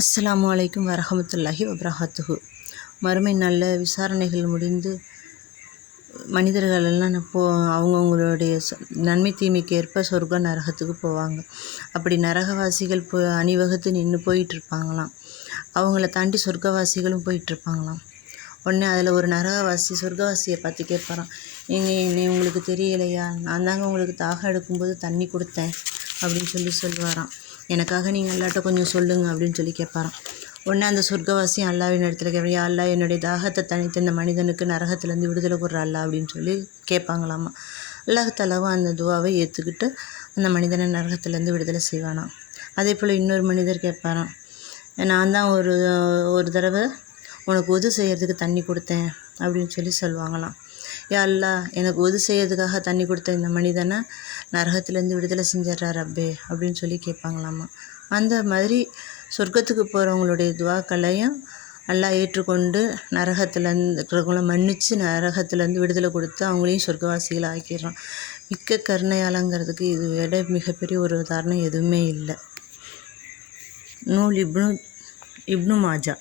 அஸ்ஸலாமு அலைக்கும் வரஹமத்துல்லாஹி வபரகாத்துஹு. மறுமை நல்ல விசாரணைகள் முடிந்து மனிதர்கள் எல்லாம் அவங்கவுங்களுடைய நன்மை தீமைக்கு ஏற்ப சொர்க்க நரகத்துக்கு போவாங்க. அப்படி நரகவாசிகள் அணிவகுத்து நின்று போயிட்டுருப்பாங்களாம். அவங்கள தாண்டி சொர்க்கவாசிகளும் போயிட்டுருப்பாங்களாம். உடனே அதில் ஒரு நரகவாசி சொர்க்கவாசியை பார்த்து கேட்பாரான், என்னை உங்களுக்கு தெரியலையா, நான் தாங்க உங்களுக்கு தாகம் எடுக்கும்போது தண்ணி கொடுத்தேன் அப்படின்னு சொல்லுவாராம். எனக்காக நீங்கள் அல்லாட்ட கொஞ்சம் சொல்லுங்கள் அப்படின்னு சொல்லி கேட்பாராம். உடனே அந்த சொர்க்கவாசி அல்லாவின் இடத்துல கேட்பான், யா அல்லா, என்னுடைய தாகத்தை தனித்த இந்த மனிதனுக்கு நரகத்துலேருந்து விடுதலை கொடுற அல்லா அப்படின்னு சொல்லி கேட்பாங்களாமா. அல்லாஹ் தஆலாவும் அந்த துவாவை ஏற்றுக்கிட்டு அந்த மனிதனை நரகத்துலேருந்து விடுதலை செய்வானாம். அதே போல் இன்னொரு மனிதர் கேட்பாராம், நான் தான் ஒரு தடவை உனக்கு உது செய்கிறதுக்கு தண்ணி கொடுத்தேன் அப்படின்னு சொல்லுவாங்களாம். யா அல்லா, எனக்கு உது செய்யறதுக்காக தண்ணி கொடுத்த இந்த மனிதனை நரகத்துலேருந்து விடுதலை செஞ்சிட்றார் ரப்பே அப்படின்னு சொல்லி கேட்பாங்களாமா. அந்த மாதிரி சொர்க்கத்துக்கு போகிறவங்களுடைய துவாக்களையும் அல்லாஹ் ஏற்றுக்கொண்டு நரகத்துலேருந்து இருக்கிறவங்கள மன்னித்து நரகத்துலேருந்து விடுதலை கொடுத்து அவங்களையும் சொர்க்கவாசிகளை ஆக்கிடுறான். மிக்க கருணையாளங்கிறதுக்கு இது விட மிகப்பெரிய ஒரு உதாரணம் எதுவுமே இல்லை. நூல் இப்னு மாஜா.